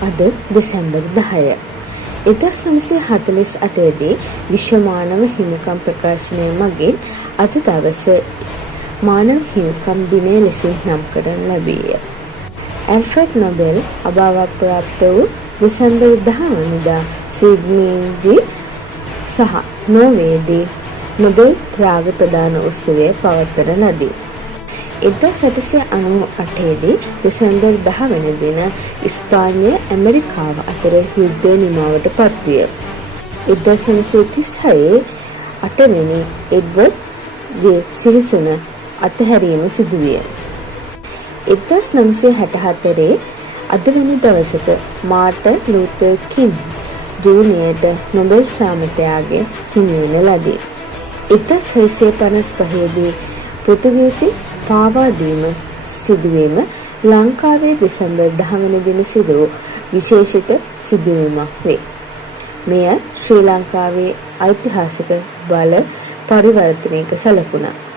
අද දෙසැම්බර් 10. 1948 දී විශ්ව මානව හිමිකම් ප්‍රකාශනය මගින් අද දවස මානව හිමිකම් දිනය ලෙසින් නම් කරනු ලැබීය. ඇල්ෆ්‍රඩ් නොබෙල් අභාවප්‍රාප්ත වූ දෙසැම්බර් 10 වනදා සිඩ්නිදී සහ නෝර්වේදී නොබෙල් ත්‍යාග ප්‍රදාන උත්සවය පවත්වන ලදී. 1898 දී දෙසැම්බර් 10 වන දින ඉස්පාඤ්ඤය ඇමරිකාව අතර යුද්ධය නිමාවට පත්විය. 1936 8වෙනි එඩ්වර්ඩ්ගේ සිහිසුන අතහැරීම සිදුවිය. 1964 අද වැනි දවසක මාර්ටින් ලූතර් කිං ජූනියර්ට නොබෙල් සාමත්‍යය හිමි වන ලදී. 1955 දී පෘතුගීසි පාවා දීම සිදුවීම ලංකාවේ දෙසැම්බර් 10 වන දින සිදු වූ විශේෂිත සිදුවීමක් වේ. මෙය ශ්‍රී ලංකාවේ ඓතිහාසික බල පරිවර්තනයක සලකුණක්.